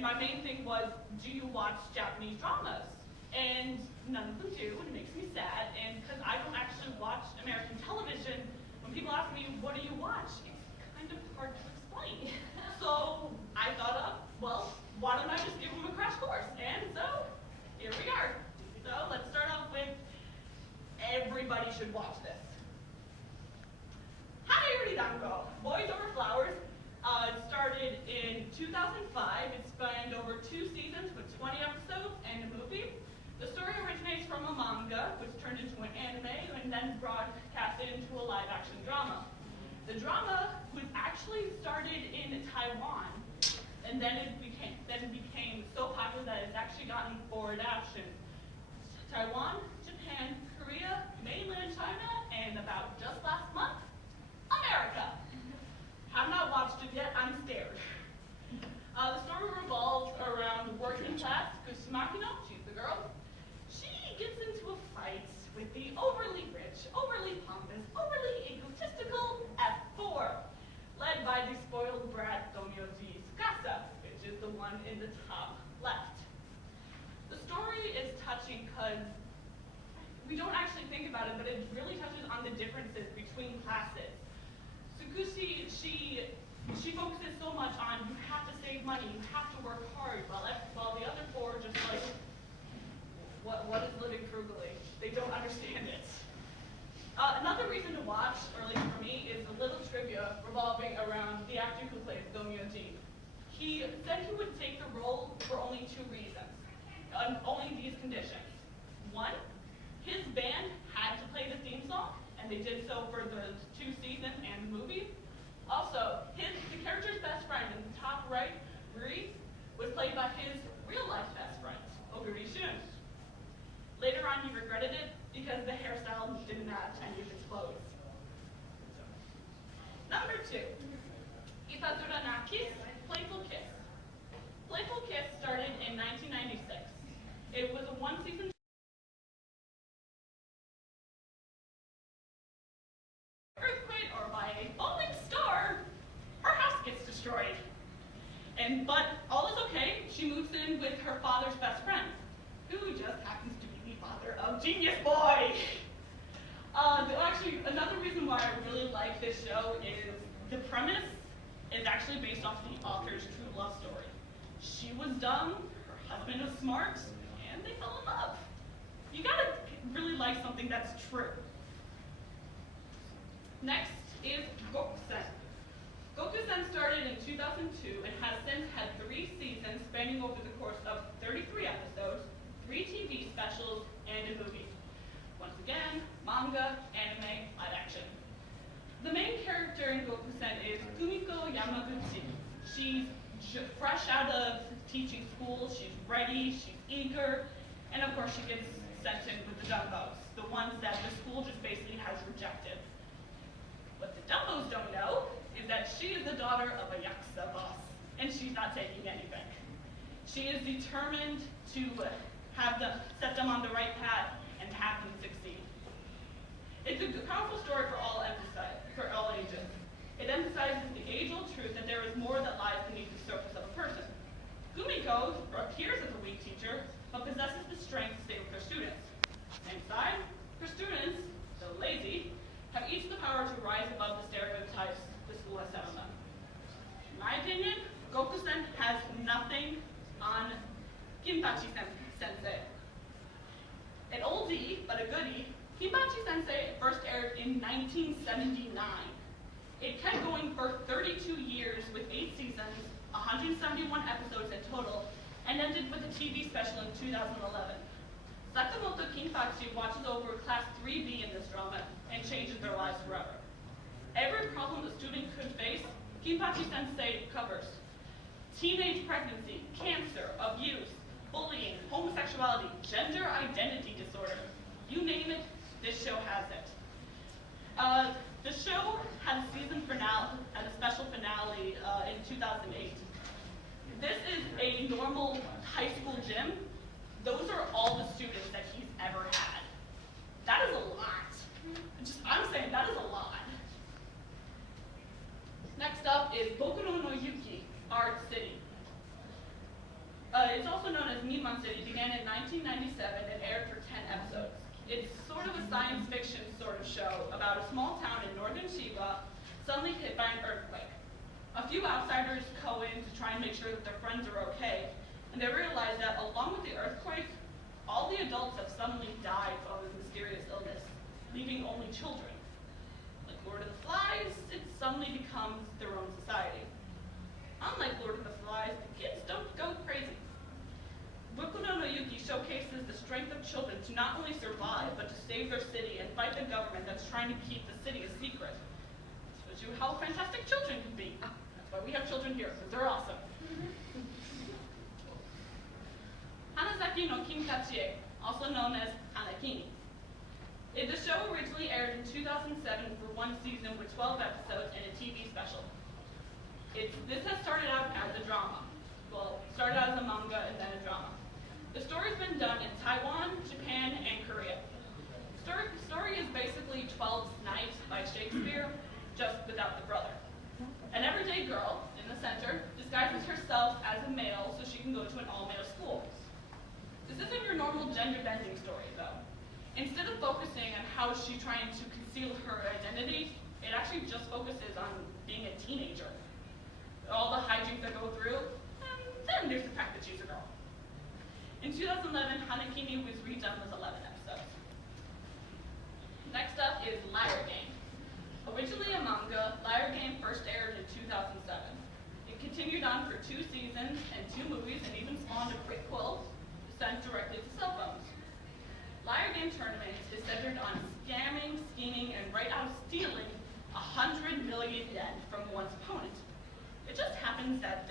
And my main thing was, do you watch Japanese dramas? And none of them do, and it makes me sad. And because I don't actually watch American television, when people ask me, what do you watch? It's kind of hard to explain. So I thought of, well, why don't I just give them a crash course? And so here we are. So let's start off with, everybody should watch this. Hayuri Dango, Boys Over Flowers. It started in 2005. It spanned over 2 seasons with 20 episodes and a movie. The story originates from a manga, which turned into an anime and then broadcasted into a live-action drama. The drama was actually started in Taiwan, and then it became so popular that it's actually gotten 4 adaptations. Taiwan, Japan, Korea, mainland China, and about just last month, America. Have not watched it yet, I'm scared. The story revolves around working class Kusumakino, she's the girl. She gets into a fight with the overly rich, overly pompous, overly egotistical F4, led by the spoiled brat Domyoji Tsukasa, which is the one in the top left. The story is touching because we don't actually think about it, but it really touches on the differences between classes. Tsukushi, she focuses so much on you have to save money, you have to work hard, while the other 4 just like, what is living frugally? They don't understand it. Another reason to watch, or at least for me, is a little trivia revolving around the actor who plays Domyoji. He said he would take the role for only 2 reasons, only these conditions. 1, his band had to play the theme song, and they did so for the 2 seasons and the movie. Also, the character's best friend in the top right, Rui, was played by his real-life best friend, Oguri Shun. Later on, he regretted it because the hairstyle didn't match any of his clothes. Number 2, Itazura Nakis, Playful Kiss. Playful Kiss started in 1996. It was a 1-season earthquake or by a falling star, her house gets destroyed. But all is okay. She moves in with her father's best friend, who just happens to be the father of Genius Boy. Actually, another reason why I really like this show is the premise is actually based off the author's true love story. She was dumb, her husband was smart, and they fell in love. You gotta really like something that's true. Next is Gokusen. Gokusen started in 2002 and has since had 3 seasons spanning over the course of 33 episodes, 3 TV specials, and a movie. Once again, manga, anime, live action. The main character in Gokusen is Kumiko Yamaguchi. She's fresh out of teaching school, she's ready, she's eager, and of course she gets sent in with the dumbos, the ones that the school just basically has rejected. What the dumbos don't know is that she is the daughter of a yakuza boss, and she's not taking anything. She is determined to set them on the right path and have them succeed. It's a powerful story for all ages. It emphasizes the age-old truth that there is more that lies beneath the surface of a person. Kumiko appears as a weak teacher, but possesses the strength to stay with her students. Inside, her students, though lazy, have each the power to rise above the stereotypes the school has set on them. In my opinion, Gokusen has nothing on Kinpachi Sensei. An oldie, but a goodie, Kinpachi Sensei first aired in 1979. It kept going for 32 years with 8 seasons, 171 episodes in total, and ended with a TV special in 2011. Sakamoto Kinpachi watches over Class 3B in this drama and changes their lives forever. Every problem a student could face, Kinpachi Sensei covers. Teenage pregnancy, cancer, abuse, bullying, homosexuality, gender identity disorder. You name it, this show has it. The show had a season finale, had a special finale in 2008. This is a normal high school gym. Those are all the students that he's ever had. That is a lot. I'm saying that is a lot. Next up is Boku no Yuki, Art City. 1997 and aired for 10 episodes. It's sort of a science fiction sort of show about a small town in northern Chiba suddenly hit by an earthquake. A few outsiders go in to try and make sure that their friends are okay, and they realize that along with the earthquake, all the adults have suddenly died from this mysterious illness, leaving only children. Like Lord of the Flies, it suddenly becomes their own society. Unlike Lord of the Flies, the kids don't go crazy. Bokuno no Yuki showcases the strength of children to not only survive, but to save their city and fight the government that's trying to keep the city a secret. It shows you how fantastic children can be. That's why we have children here, because they're awesome. Hanazaki no Kinkachie, also known as Hanakini. The show originally aired in 2007 for one season with 12 episodes and a TV special. This has started out as a drama. Well, started out as a manga and then a drama. The story's been done in Taiwan, Japan, and Korea. The story is basically Twelfth Night by Shakespeare, just without the brother. An everyday girl in the center disguises herself as a male so she can go to an all-male school. This isn't your normal gender-bending story, though. Instead of focusing on how she's trying to conceal her identity, it actually just focuses on being a teenager. All the hijinks that go through, and then there's the fact that she's a girl. In 2011, Hanakini was redone with 11 episodes. Next up is Liar Game. Originally a manga, Liar Game first aired in 2007. It continued on for 2 seasons and 2 movies, and even spawned a prequel sent directly to cell phones. Liar Game Tournament is centered on scamming, scheming, and right out stealing 100 million yen from one's opponent. It just happens that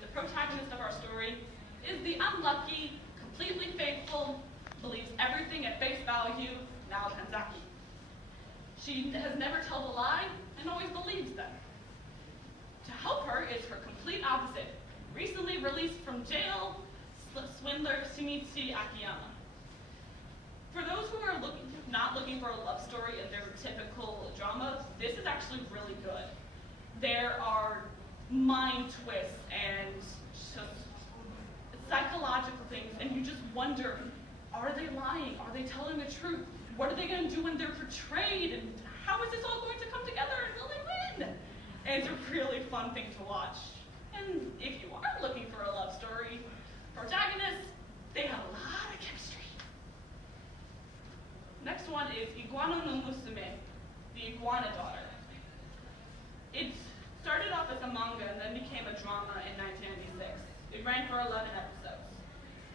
the protagonist of our story, is the unlucky, completely faithful, believes everything at face value, Nao Kanzaki. She has never told a lie and always believes them. To help her is her complete opposite, recently released from jail, swindler Shinichi Akiyama. For those who are not looking for a love story in their typical drama, this is actually really good. There are mind twists and just psychological things, and you just wonder, are they lying? Are they telling the truth? What are they going to do when they're betrayed? And how is this all going to come together, and will they win? And it's a really fun thing to watch. And if you are looking for a love story, protagonists, they have a lot of chemistry. Next one is Iguana no Musume, the Iguana Daughter. It started off as a manga and then became a drama in 1996. It ran for 11 episodes.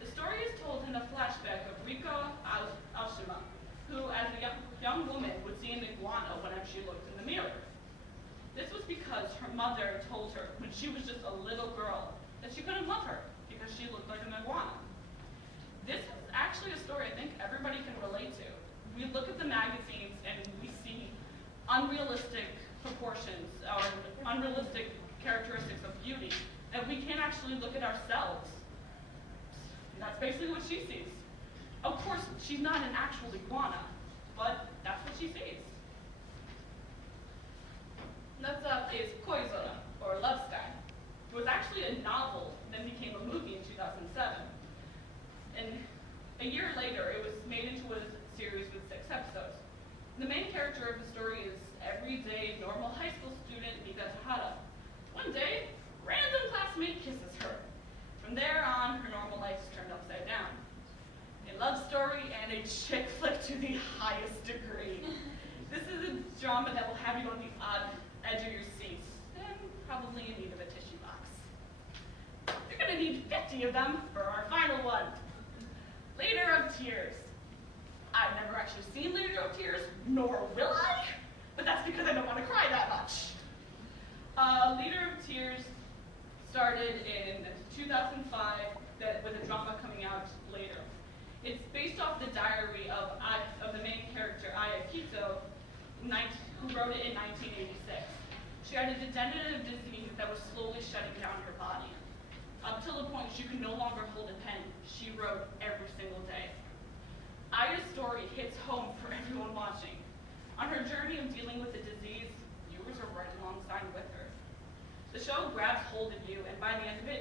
The story is told in a flashback of Riko Aoshima, who as a young woman would see an iguana whenever she looked in the mirror. This was because her mother told her when she was just a little girl that she couldn't love her because she looked like an iguana. This is actually a story I think everybody can relate to. We look at the magazines and we see unrealistic proportions or unrealistic characteristics of beauty, and we can't actually look at ourselves. And that's basically what she sees. Of course, she's not an actual iguana, but that's what she sees. Next up is Koizora, or Love Sky. It was actually a novel, then became a movie in 2007. And a year later, it was made into a series with 6 episodes. The main character of the story is everyday, normal high school student Mika Tahara. One day, random classmate kisses her. From there on, her normal life is turned upside down. A love story and a chick flick to the highest degree. This is a drama that will have you on the edge of your seats, and probably in need of a tissue box. You're gonna need 50 of them for our final one. Leader of Tears. I've never actually seen Leader of Tears, nor will I, but that's because I don't want to cry that much. Leader of Tears started in 2005 with a drama coming out later. It's based off the diary of the main character, Aya Kito, who wrote it in 1986. She had a degenerative disease that was slowly shutting down her body. Up till the point she could no longer hold a pen, she wrote every single day. Aya's story hits home for everyone watching. On her journey of dealing with the disease, viewers are right alongside with her. The show grabs hold of you, and by the end of it,